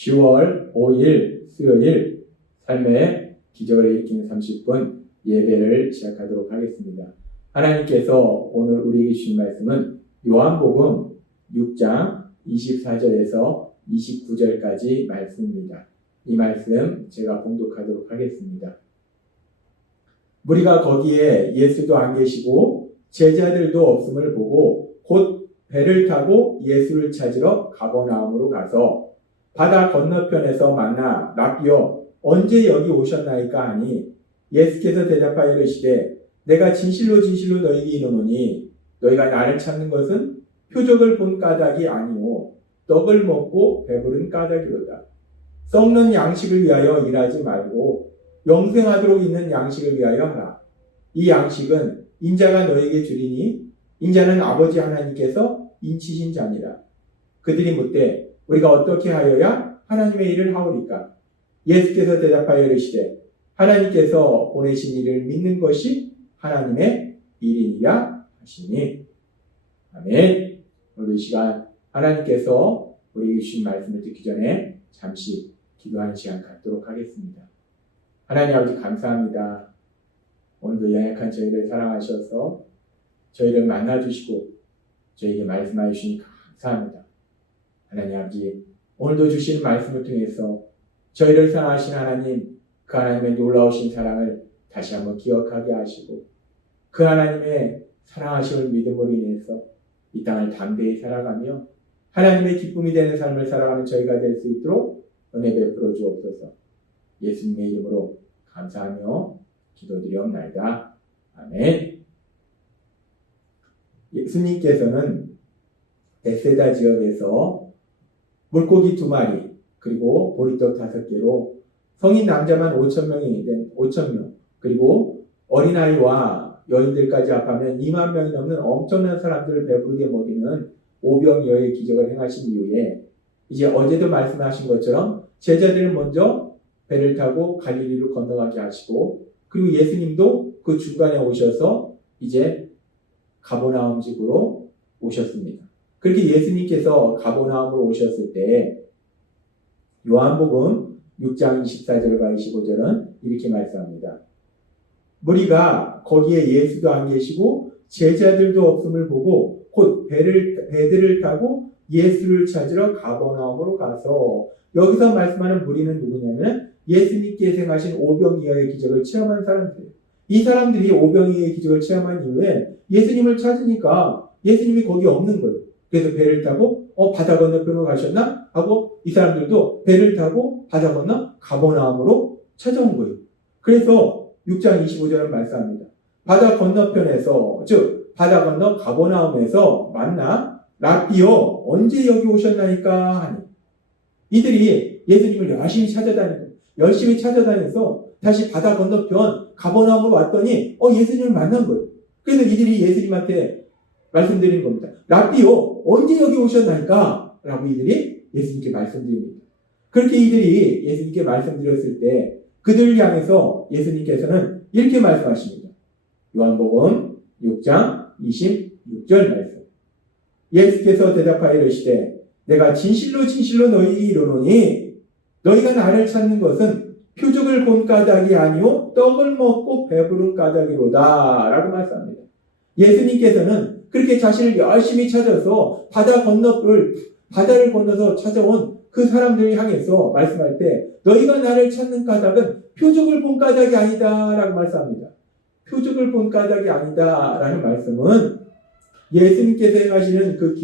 10월 5일 수요일 삶의 기적을 일으키는 30분 예배를 시작하도록 하겠습니다. 하나님께서 오늘 우리에게 주신 말씀은 요한복음 6장 24절에서 29절까지 말씀입니다. 이 말씀 제가 봉독하도록 하겠습니다. 무리가 거기에 예수도 안 계시고 제자들도 없음을 보고 곧 배를 타고 예수를 찾으러 가버나움으로 가서 바다 건너편에서 만나 라비여 언제 여기 오셨나이까 하니 예수께서 대답하여 이르시되 내가 진실로 진실로 너희에게 이르노니 너희가 나를 찾는 것은 표적을 본 까닭이 아니오 떡을 먹고 배부른 까닭이로다. 썩는 양식을 위하여 일하지 말고 영생하도록 있는 양식을 위하여 하라. 이 양식은 인자가 너희에게 주리니 인자는 아버지 하나님께서 인치신 자니라. 그들이 묻되 우리가 어떻게 하여야 하나님의 일을 하오리까? 예수께서 대답하여 이르시되 하나님께서 보내신 이를 믿는 것이 하나님의 일이니라 하시니. 아멘. 오늘 이 시간 하나님께서 우리에게 주신 말씀을 듣기 전에 잠시 기도하는 시간 갖도록 하겠습니다. 하나님 아버지 감사합니다. 오늘도 연약한 저희를 사랑하셔서 저희를 만나주시고 저희에게 말씀하여 주시니 감사합니다. 하나님 아버지 오늘도 주시는 말씀을 통해서 저희를 사랑하신 하나님, 그 하나님의 놀라우신 사랑을 다시 한번 기억하게 하시고 그 하나님의 사랑하심을 믿음으로 인해서 이 땅을 담대히 살아가며 하나님의 기쁨이 되는 삶을 살아가는 저희가 될 수 있도록 은혜 베풀어 주옵소서. 예수님의 이름으로 감사하며 기도드리옵나이다. 아멘. 예수님께서는 벳세다 지역에서 물고기 2마리 그리고 보리떡 5개로 성인 남자만 5,000명 그리고 어린아이와 여인들까지 합하면 2만 명이 넘는 엄청난 사람들을 배부르게 먹이는 오병이어의 기적을 행하신 이후에 이제 어제도 말씀하신 것처럼 제자들은 먼저 배를 타고 갈릴리로 건너가게 하시고 그리고 예수님도 그 중간에 오셔서 이제 가버나움 집으로 오셨습니다. 그렇게 예수님께서 가버나움으로 오셨을 때 요한복음 6장 24절과 25절은 이렇게 말씀합니다. 무리가 거기에 예수도 안 계시고 제자들도 없음을 보고 곧 배들을 타고 예수를 찾으러 가버나움으로 가서 여기서 말씀하는 무리는 누구냐면 예수님께서 행하신 오병이어의 기적을 체험한 사람들이에요. 이 사람들이 오병이어의 기적을 체험한 이후에 예수님을 찾으니까 예수님이 거기 없는 거예요. 그래서 배를 타고 바다 건너편으로 가셨나? 하고 이 사람들도 배를 타고 바다 건너 가버나움으로 찾아온 거예요. 그래서 6장 25절은 말씀합니다. 바다 건너편에서 즉 바다 건너 가버나움에서 만나 라비여 언제 여기 오셨나이까 하니 이들이 예수님을 열심히 찾아다녀서 다시 바다 건너편 가버나움으로 왔더니 예수님을 만난 거예요. 그래서 이들이 예수님한테 말씀드리는 겁니다. 라비여 언제 여기 오셨나이까? 라고 이들이 예수님께 말씀드립니다. 그렇게 이들이 예수님께 말씀드렸을 때 그들을 향해서 예수님께서는 이렇게 말씀하십니다. 요한복음 6장 26절 말씀. 예수께서 대답하여 이르시되 내가 진실로 진실로 너희에게 이르노니 너희가 나를 찾는 것은 표적을 본 까닭이 아니오 떡을 먹고 배부른 까닭이로다 라고 말씀합니다. 예수님께서는 그렇게 자신을 열심히 찾아서 바다를 건너서 찾아온 그 사람들을 향해서 말씀할 때 너희가 나를 찾는 까닭은 표적을 본 까닭이 아니다 라고 말씀합니다. 표적을 본 까닭이 아니다 라는 말씀은 예수님께서 행하시는 그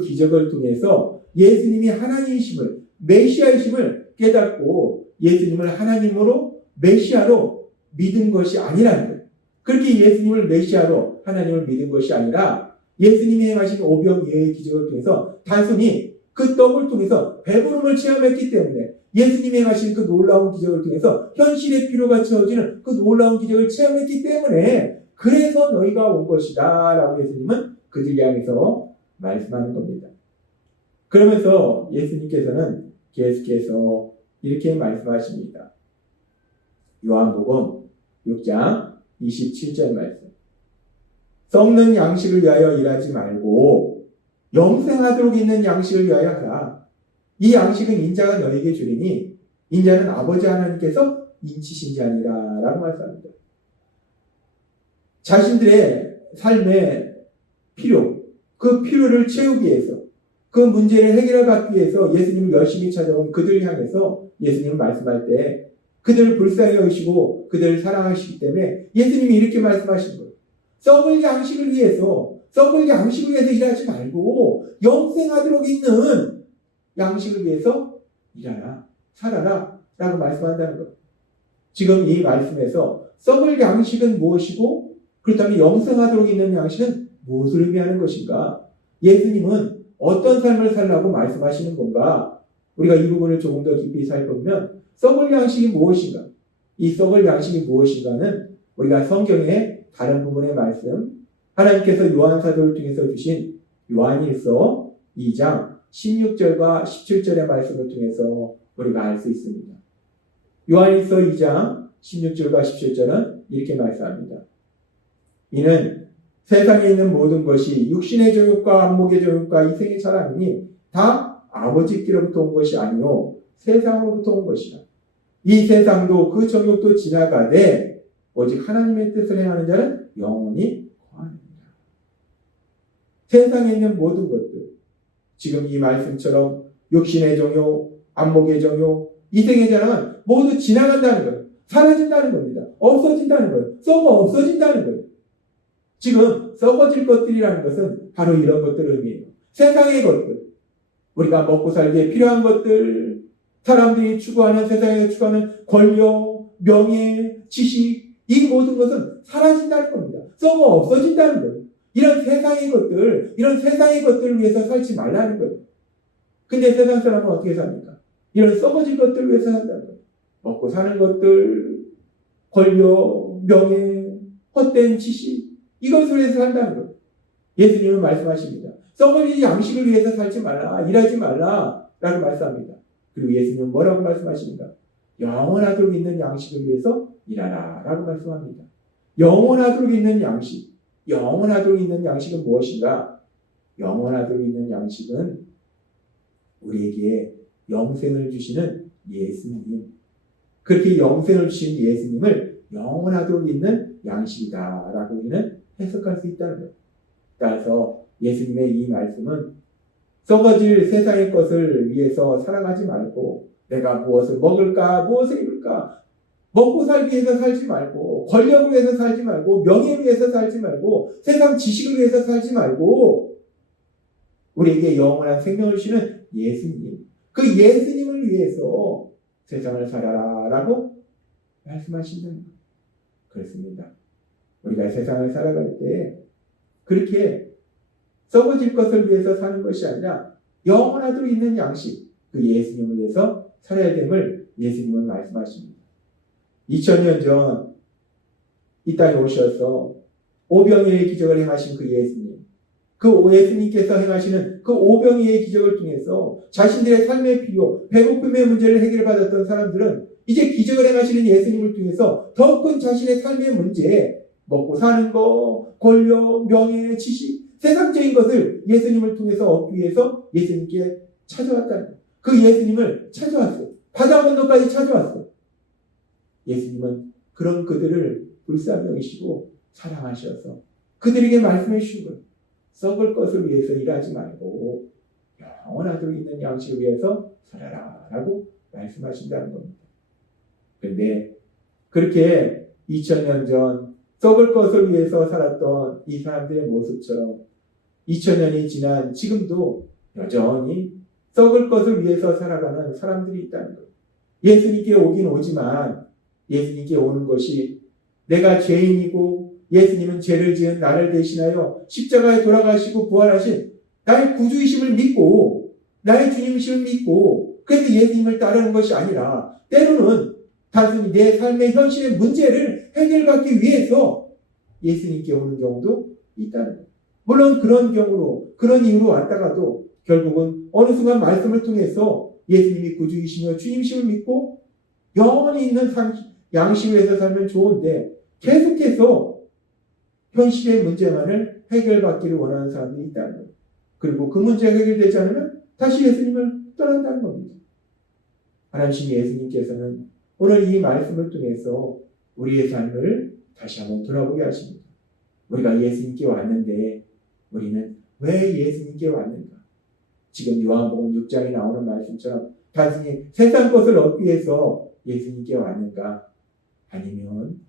기적을 통해서 예수님이 하나님이심을 메시아이심을 깨닫고 예수님을 하나님으로 메시아로 믿은 것이 아니라는 거예요. 그렇게 예수님을 메시아로 하나님을 믿은 것이 아니라 예수님이 행하신 오병이어의 기적을 통해서 단순히 그 떡을 통해서 배부름을 체험했기 때문에 예수님이 행하신 그 놀라운 기적을 통해서 현실의 필요가 채워지는 그 놀라운 기적을 체험했기 때문에 그래서 너희가 온 것이다 라고 예수님은 그들 향해서 말씀하는 겁니다. 그러면서 예수님께서는 계속해서 이렇게 말씀하십니다. 요한복음 6장 27절 말씀. 썩는 양식을 위하여 일하지 말고 영생하도록 있는 양식을 위하여 하라. 이 양식은 인자가 너에게 주리니 인자는 아버지 하나님께서 인치신 자니라 라고 말씀합니다. 자신들의 삶의 필요, 그 필요를 채우기 위해서, 그 문제를 해결하기 위해서 예수님을 열심히 찾아온 그들을 향해서 예수님은 말씀할 때 그들을 불쌍히 여기시고 그들을 사랑하시기 때문에 예수님이 이렇게 말씀하신 거예요. 썩을 양식을 위해서 일하지 말고 영생하도록 있는 양식을 위해서 일하라, 살아라 라고 말씀한다는 거예요. 지금 이 말씀에서 썩을 양식은 무엇이고 그렇다면 영생하도록 있는 양식은 무엇을 의미하는 것인가? 예수님은 어떤 삶을 살라고 말씀하시는 건가? 우리가 이 부분을 조금 더 깊이 살펴보면 썩을 양식이 무엇인가? 이 썩을 양식이 무엇인가는 우리가 성경의 다른 부분의 말씀, 하나님께서 요한사도를 통해서 주신 요한일서 2장 16절과 17절의 말씀을 통해서 우리가 알 수 있습니다. 요한일서 2장 16절과 17절은 이렇게 말씀합니다. 이는 세상에 있는 모든 것이 육신의 정욕과 안목의 정욕과 이생의 사랑이니 다 아버지께로부터 온 것이 아니요 세상으로부터 온 것이라. 이 세상도 그 정욕도 지나가되 오직 하나님의 뜻을 행하는 자는 영원히 거하느니라. 세상에 있는 모든 것들, 지금 이 말씀처럼 육신의 정욕, 안목의 정욕, 이생의 자랑은 모두 지나간다는 거예요. 사라진다는 겁니다. 없어진다는 거예요. 썩어 없어진다는 거예요. 지금 썩어질 것들이라는 것은 바로 이런 것들을 의미해요. 세상의 것들, 우리가 먹고 살기에 필요한 것들, 사람들이 추구하는, 세상에서 추구하는 권력, 명예, 지식, 이 모든 것은 사라진다는 겁니다. 썩어 없어진다는 거예요. 이런 세상의 것들을 위해서 살지 말라는 거예요. 근데 세상 사람은 어떻게 삽니까? 이런 썩어질 것들을 위해서 산다는 거예요. 먹고 사는 것들, 권력, 명예, 헛된 지식, 이것을 위해서 산다는 거예요. 예수님은 말씀하십니다. 썩을 양식을 위해서 살지 말라, 일하지 말라 라고 말씀합니다. 그리고 예수님은 뭐라고 말씀하십니까? 영원하도록 있는 양식을 위해서 일하라 라고 말씀합니다. 영원하도록 있는 양식, 영원하도록 있는 양식은 무엇인가? 영원하도록 있는 양식은 우리에게 영생을 주시는 예수님, 그렇게 영생을 주신 예수님을 영원하도록 있는 양식이다 라고 우리는 해석할 수 있다는 거예요. 따라서 예수님의 이 말씀은 썩어질 세상의 것을 위해서 살아가지 말고 내가 무엇을 먹을까, 무엇을 입을까, 먹고 살기 위해서 살지 말고, 권력을 위해서 살지 말고, 명예를 위해서 살지 말고, 세상 지식을 위해서 살지 말고, 우리에게 영원한 생명을 주시는 예수님, 그 예수님을 위해서 세상을 살아라 라고 말씀하신다는 거예요. 그렇습니다. 우리가 세상을 살아갈 때 그렇게 썩어질 것을 위해서 사는 것이 아니라 영원하도록 있는 양식, 그 예수님을 위해서 살아야 됨을 예수님은 말씀하십니다. 2000년 전 이 땅에 오셔서 오병이어의 기적을 행하신 그 예수님, 그 예수님께서 행하시는 그 오병이어의 기적을 통해서 자신들의 삶의 필요, 배고픔의 문제를 해결받았던 사람들은 이제 기적을 행하시는 예수님을 통해서 더 큰 자신의 삶의 문제, 먹고 사는 거, 권력, 명예, 지식, 세상적인 것을 예수님을 통해서 얻기 위해서 예수님께 찾아왔다는 거예요. 그 예수님을 찾아왔어요. 바다 건너까지 찾아왔어요. 예수님은 그런 그들을 불쌍히 여기시고 사랑하셔서 그들에게 말씀해 주신 거예요. 썩을 것을 위해서 일하지 말고 영원하도록 있는 양식을 위해서 살아라 라고 말씀하신다는 겁니다. 그런데 그렇게 2000년 전 썩을 것을 위해서 살았던 이 사람들의 모습처럼 2000년이 지난 지금도 여전히 썩을 것을 위해서 살아가는 사람들이 있다는 거예요. 예수님께 오긴 오지만 예수님께 오는 것이 내가 죄인이고 예수님은 죄를 지은 나를 대신하여 십자가에 돌아가시고 부활하신 나의 구주이심을 믿고 나의 주님이심을 믿고 그래서 예수님을 따르는 것이 아니라 때로는 단순히 내 삶의 현실의 문제를 해결받기 위해서 예수님께 오는 경우도 있다는 거예요. 물론 그런 경우로 그런 이유로 왔다가도 결국은 어느 순간 말씀을 통해서 예수님이 구주이시며 주님이심을 믿고 영원히 있는 양식을 해서 살면 좋은데 계속해서 현실의 문제만을 해결받기를 원하는 사람들이 있다는 거예요. 그리고 그 문제가 해결되지 않으면 다시 예수님을 떠난다는 겁니다. 하나님 예수님께서는 오늘 이 말씀을 통해서 우리의 삶을 다시 한번 돌아보게 하십니다. 우리가 예수님께 왔는데 우리는 왜 예수님께 왔는가? 지금 요한복음 6장에 나오는 말씀처럼 단순히 세상 것을 얻기 위해서 예수님께 왔는가? 아니면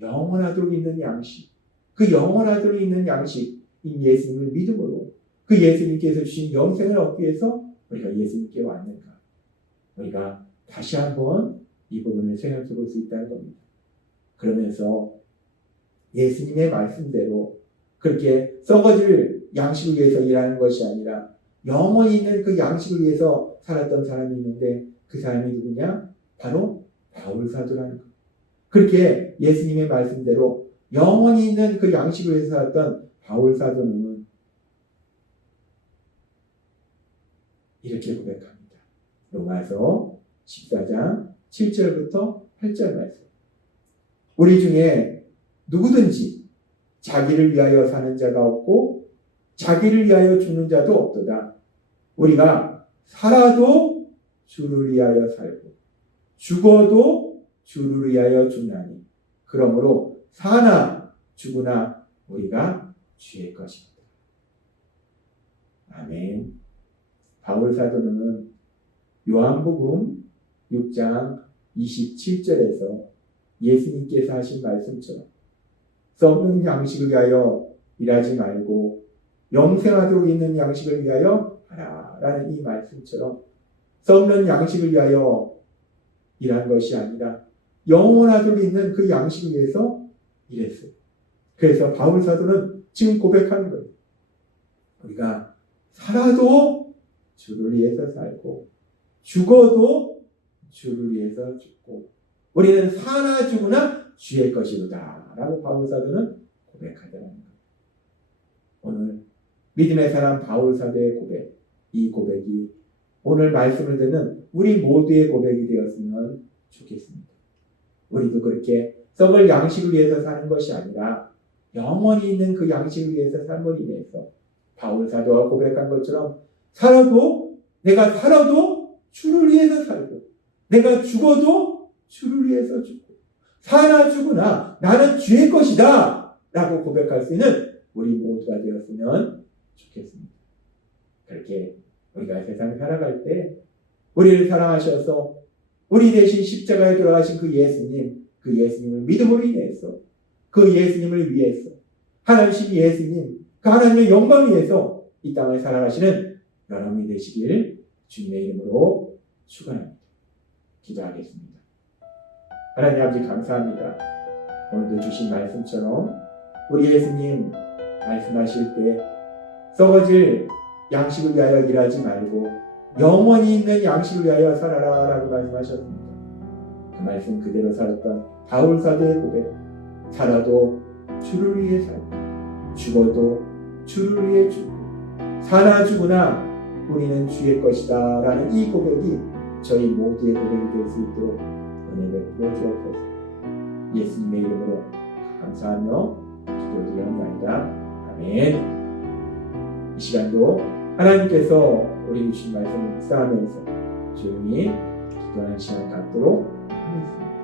영원하도록 있는 양식, 그 영원하도록 있는 양식인 예수님을 믿음으로 그 예수님께서 주신 영생을 얻기 위해서 우리가 예수님께 왔는가? 우리가 다시 한번 이 부분을 생각해 볼 수 있다는 겁니다. 그러면서 예수님의 말씀대로 그렇게 썩어질 양식을 위해서 일하는 것이 아니라 영원히 있는 그 양식을 위해서 살았던 사람이 있는데 그 사람이 누구냐? 바로 바울 사도라는 것. 그렇게 예수님의 말씀대로 영원히 있는 그 양식을 위해서 살았던 바울 사도는 이렇게 고백합니다. 로마서 14장 7절부터 8절 말씀. 우리 중에 누구든지 자기를 위하여 사는 자가 없고 자기를 위하여 죽는 자도 없도다. 우리가 살아도 주를 위하여 살고 죽어도 주를 위하여 죽나니 그러므로 사나 죽으나 우리가 주의 것입니다. 아멘. 바울 사도는 요한복음 6장 27절에서 예수님께서 하신 말씀처럼 썩는 양식을 위하여 일하지 말고 영생하도록 있는 양식을 위하여 하라 라는 이 말씀처럼 썩는 양식을 위하여 일한 것이 아니라 영원하도록 있는 그 양식을 위해서 일했어요. 그래서 바울 사도는 지금 고백하는 거예요. 우리가 살아도 주를 위해서 살고 죽어도 주를 위해서 죽고 우리는 사나 죽으나 주의 것이로다 라고 바울 사도는 고백하더라는 거예요. 오늘 믿음의 사람 바울 사도의 고백, 이 고백이 오늘 말씀을 듣는 우리 모두의 고백이 되었으면 좋겠습니다. 우리도 그렇게 썩을 양식을 위해서 사는 것이 아니라 영원히 있는 그 양식을 위해서 삶을 인해서 바울 사도가 고백한 것처럼 내가 살아도 주를 위해서 살고 내가 죽어도 주를 위해서 죽고 사나 죽으나 나는 주의 것이다 라고 고백할 수 있는 우리 모두가 되었으면 좋겠습니다. 그렇게 우리가 세상에 살아갈 때 우리를 사랑하셔서 우리 대신 십자가에 돌아가신 그 예수님을 믿음으로 인해서 그 예수님을 위해서 하나님 예수님 그 하나님의 영광을 위해서 이 땅을 살아가시는 여러분이 되시길 주님의 이름으로 축원합니다. 기도하겠습니다. 하나님 아버지 감사합니다. 오늘도 주신 말씀처럼 우리 예수님 말씀하실 때 썩어질 양식을 위하여 일하지 말고 영원히 있는 양식을 위하여 살아라 라고 말씀하셨습니다. 그 말씀 그대로 살았던 바울 사도의 고백, 살아도 주를 위해 살고 죽어도 주를 위해 죽고 사나 죽으나 우리는 주의 것이다 라는 이 고백이 저희 모두의 고백이 될 수 있도록 은혜 베풀어 주옵소서. 예수님의 이름으로 감사하며 기도드리옵나이다. 아멘. 이 시간도 하나님께서 우리 주신 말씀을 묵상하면서 조용히 기도하는 시간 갖도록 하겠습니다.